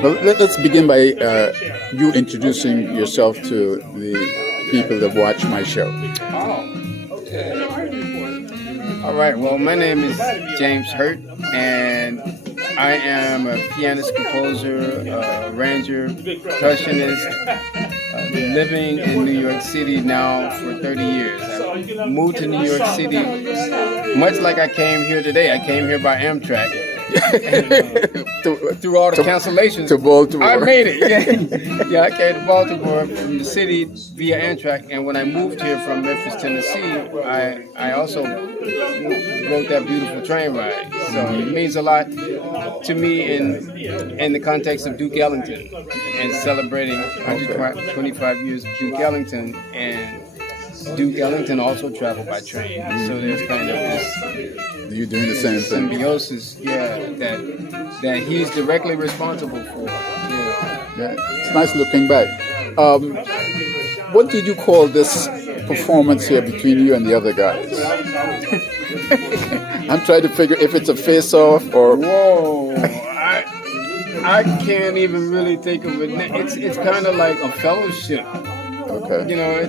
Well, let's begin by you introducing yourself to the people that watch my show. Oh, okay. All right. Well, my name is James Hurt, and I am a pianist, composer, arranger, percussionist, living in New York City now for 30 years. I moved to New York City much like I came here today. I came here by Amtrak. Through all the cancellations to Baltimore. I made it. Yeah, I came to Baltimore from the city via Amtrak, and when I moved here from Memphis, Tennessee, I also rode that beautiful train ride. So it means a lot to me in the context of Duke Ellington and celebrating 125 years of Duke Ellington. And Duke Ellington also traveled by train, so there's kind of this. You're doing the same thing. Symbiosis, yeah, that he's directly responsible for. Yeah, it's nice looking back. What did you call this performance here between you and the other guys? I'm trying to figure if it's a face-off or. Whoa, I can't even really think of it. It's kind of like a fellowship. Okay. You know,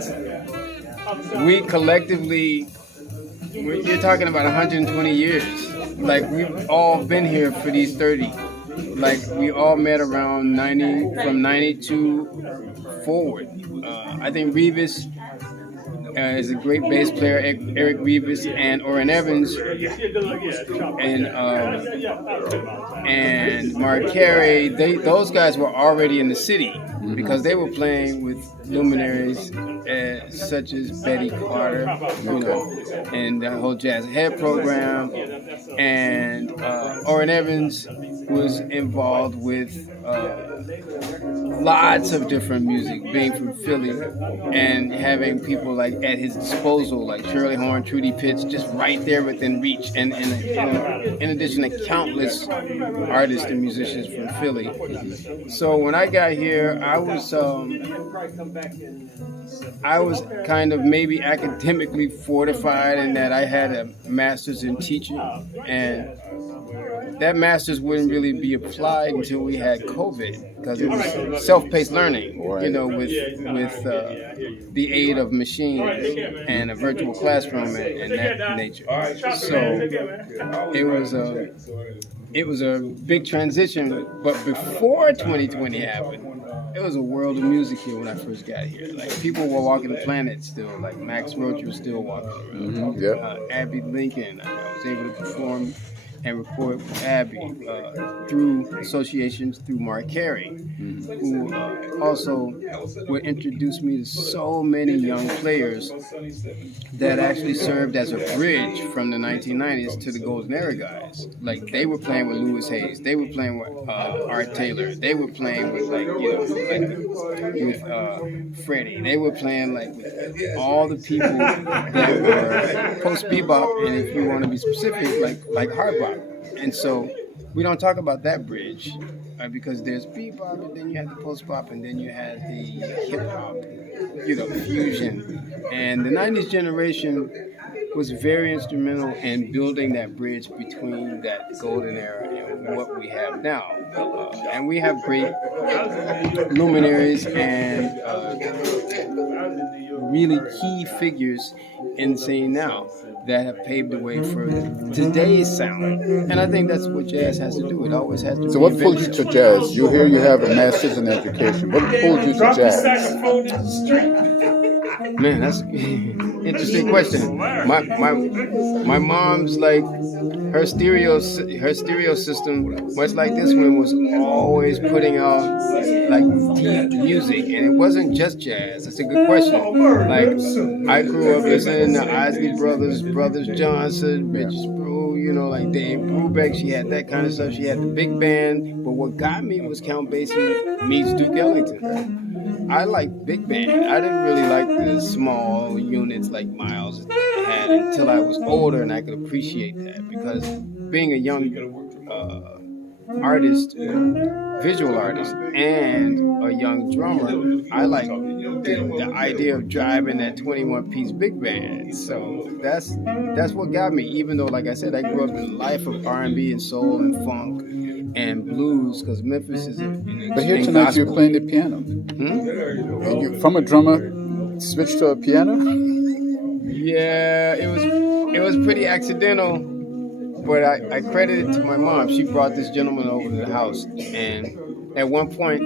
we collectively. You're talking about 120 years. Like, we've all been here for these 30. Like, we all met around 90, from 92 forward. I think Revis is a great bass player, Eric Revis and Orrin Evans, and Mark Carey. Those guys were already in the city because they were playing with luminaries such as Betty Carter, and the whole Jazz Ahead program. And Orrin Evans was involved with lots of different music, being from Philly and having people like at his disposal, like Shirley Horn, Trudy Pitts, just right there within reach. And in addition to countless artists and musicians from Philly. So when I got here, I was kind of maybe academically fortified in that I had a master's in teaching, and that master's wouldn't really be applied until we had COVID, because it was self-paced learning, with the aid of machines and a virtual classroom and that nature. So it was a big transition. But before 2020 happened, it was a world of music here when I first got here. Like, people were walking the planet still. Like, Max Roach was still walking around. Abby Lincoln, I was able to perform and record with Abby through associations through Mark Carey, who also would introduce me to so many young players that actually served as a bridge from the 1990s to the Golden Era guys. Like, they were playing with Louis Hayes, they were playing with Art Taylor, they were playing with with Freddie, they were playing with all the people that were post bebop, and if you want to be specific, like hard bop. And so we don't talk about that bridge because there's bebop, and then you have the post bop, and then you had the hip hop, fusion. And the 90s generation was very instrumental in building that bridge between that golden era and what we have now. And we have great luminaries and really key figures in the scene now that have paved the way for today's sound. And I think that's what jazz has to do. It always has to. So what pulled you to jazz? You have a master's in education. What pulled you to jazz? Man, that's an interesting question. My mom's, like, her stereo system, much like this one, was always putting out like deep music, and it wasn't just jazz. That's a good question. Like, I grew up listening to Isley Brothers Johnson, Rich Sproul, like Dave Brubeck. She had that kind of stuff. She had the big band, but what got me was Count Basie meets Duke Ellington. I like big band. I didn't really like the small units like Miles had until I was older and I could appreciate that because being a young artist, visual artist, and a young drummer, I like the idea of driving that 21 piece big band. So that's what got me. Even though, like I said, I grew up in a life of R&B and soul and funk and blues because Memphis is But here in tonight you're gospel. playing the piano. And you, from a drummer, switched to a piano? Yeah, it was pretty accidental, but I credit it to my mom. She brought this gentleman over to the house, and at one point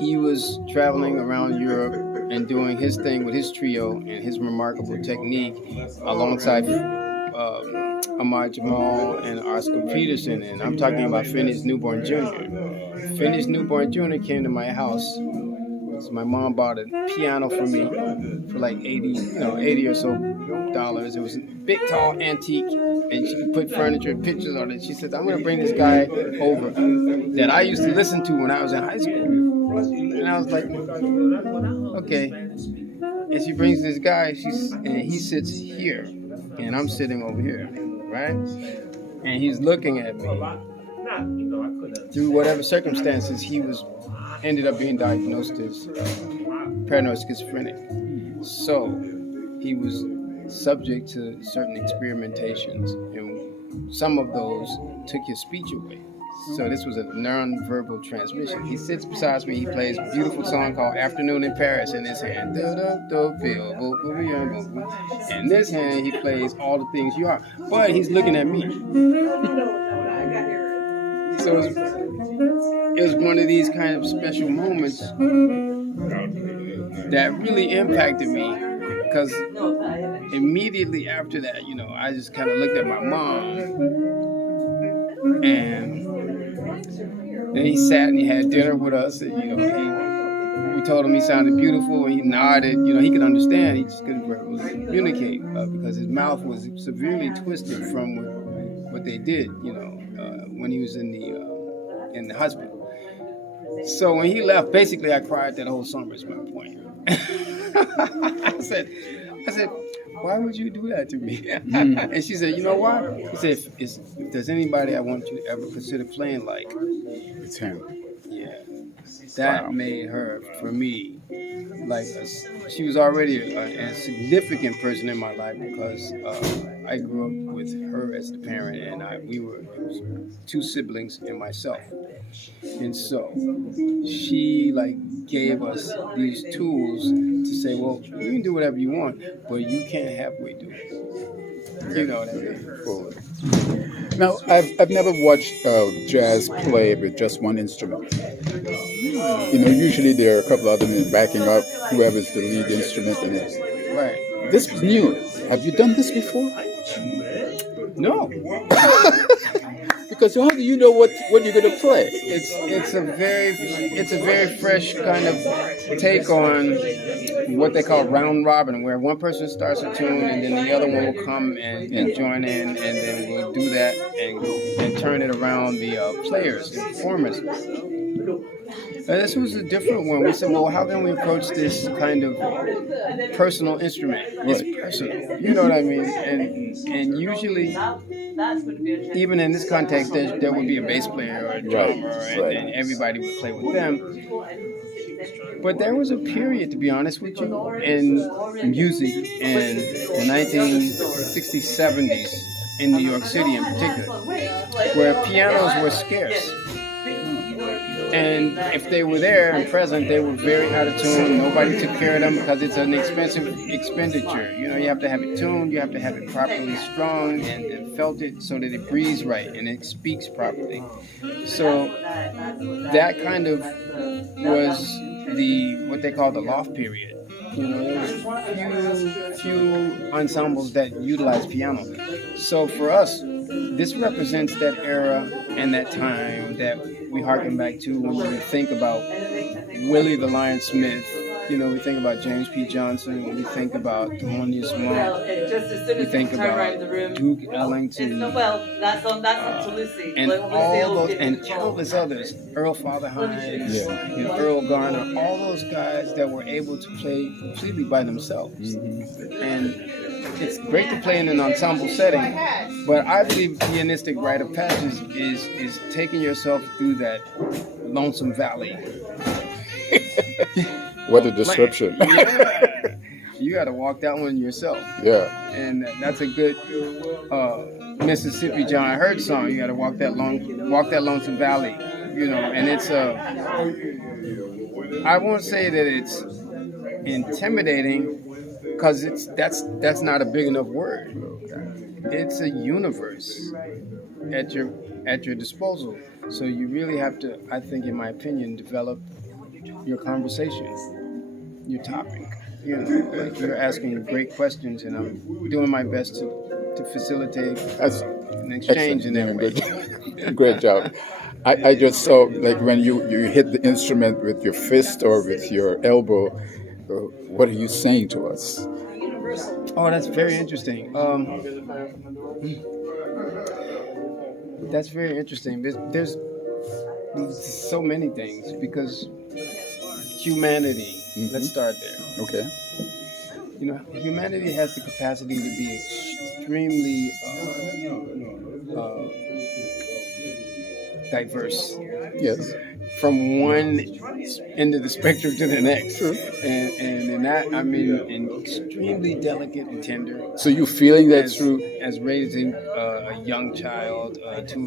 he was traveling around Europe and doing his thing with his trio and his remarkable technique alongside Ahmad Jamal and Oscar Peterson, and I'm talking about Finney's Newborn Jr. Finney's Newborn Jr. came to my house. So my mom bought a piano for me for like 80 or so dollars. It was a big, tall antique, and she put furniture and pictures on it. She said, "I'm gonna bring this guy over that I used to listen to when I was in high school." And I was like, "Okay." And she brings this guy, and he sits here, and I'm sitting over here, right? And he's looking at me. Through whatever circumstances, he ended up being diagnosed as paranoid schizophrenic. So he was subject to certain experimentations, and some of those took his speech away. So this was a non-verbal transmission. He sits beside me. He plays a beautiful song called "Afternoon in Paris" in his hand. In this hand, he plays "All the Things You Are," but he's looking at me. So it was one of these kind of special moments that really impacted me because immediately after that, I just kind of looked at my mom, and then he sat and he had dinner with us, and we told him he sounded beautiful, and he nodded. He could understand. He just couldn't verbally communicate because his mouth was severely twisted from what they did. When he was in the hospital. So when he left, basically I cried that whole summer. Is my point. I said, why would you do that to me? And she said, you know why? He said, if there's anybody I want you to ever consider playing like, It's him. Yeah, that made her, for me, like she was already a significant person in my life because I grew up with her as the parent, and it was two siblings and myself, and so she gave us these tools to say, well, you can do whatever you want, but you can't halfway do it. You know what I mean? Cool. Now, I've never watched jazz play with just one instrument. Usually there are a couple other men backing up whoever's the lead instrument. Right. This was new. Have you done this before? No. Because how do you know what you're going to play? It's a very fresh kind of take on what they call round robin, where one person starts a tune and then the other one will come and join in, and then we'll do that and turn it around the players, the performers. This was a different one. We said, well, how can we approach this kind of personal instrument? It's personal. You know what I mean? And usually, even in this context, there would be a bass player or a drummer, and then everybody would play with them. But there was a period, to be honest with you, in music in the 1960s, 70s, in New York City in particular, where pianos were scarce. And if they were there and present, they were very out of tune. Nobody took care of them because it's an expensive expenditure. You have to have it tuned, you have to have it properly strung and felted so that it breathes right and it speaks properly. So that kind of was what they call the loft period. There was few ensembles that utilize piano. So for us, this represents that era and that time that we harken back to when we think about Willie the Lion Smith You know, we think about James P. Johnson, we think about Thelonious Well, Monk, just as soon we as think you turn around about the room, Duke it's Ellington, no, well, that's up to Lucy. and Let Lucy all will those, give you and the call. countless others, Earl Father Hines, Yeah. you know, Earl Garner, all those guys that were able to play completely by themselves. And it's great to play in an ensemble setting, but I believe pianistic rite of passage is taking yourself through that lonesome valley. What a Man, description. yeah. You got to walk that one yourself. Yeah. And that's a good Mississippi John Hurt song. You got to walk that lonesome valley, you know. And it's I won't say that it's intimidating because that's not a big enough word. It's a universe at your disposal. So you really have to, I think, in my opinion, develop your conversation, your topic. You know, like you're asking great questions, and I'm doing my best to facilitate That's an exchange in that way. Great job. I just saw like when you hit the instrument with your fist or with your elbow, what are you saying to us? Oh, that's very interesting. That's very interesting. There's so many things because humanity. Let's start there. Okay. You know, humanity has the capacity to be extremely diverse. Yes. From one end of the spectrum to the next. True. And in that, I mean, extremely delicate and tender. So you feeling that through? As raising a young child to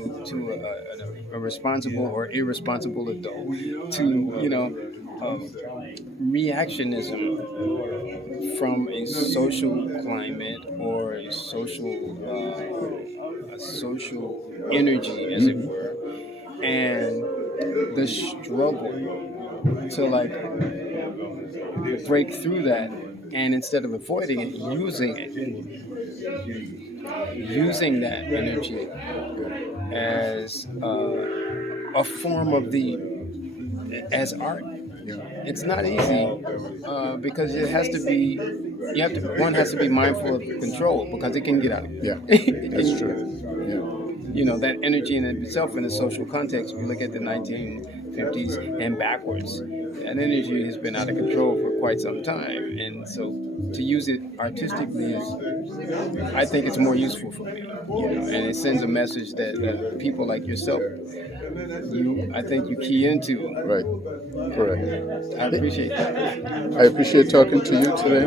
a responsible or irresponsible adult, to, you know, reactionism from a social climate or a social energy, as it were, and the struggle to like break through that, and instead of avoiding it, using that energy as a form of as art. It's not easy because it has to be. One has to be mindful of control because it can get out. Yeah, that's true. You know, that energy in itself in a social context. If you look at the 1950s and backwards, that energy has been out of control for quite some time, and so to use it artistically I think it's more useful for me. You know, and it sends a message that people like yourself, I think you key into. Right. Correct. I appreciate that. I appreciate talking to you today.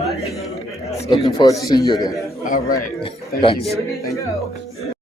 Looking forward to seeing you again. All right. Thank Thanks. you. Thank you.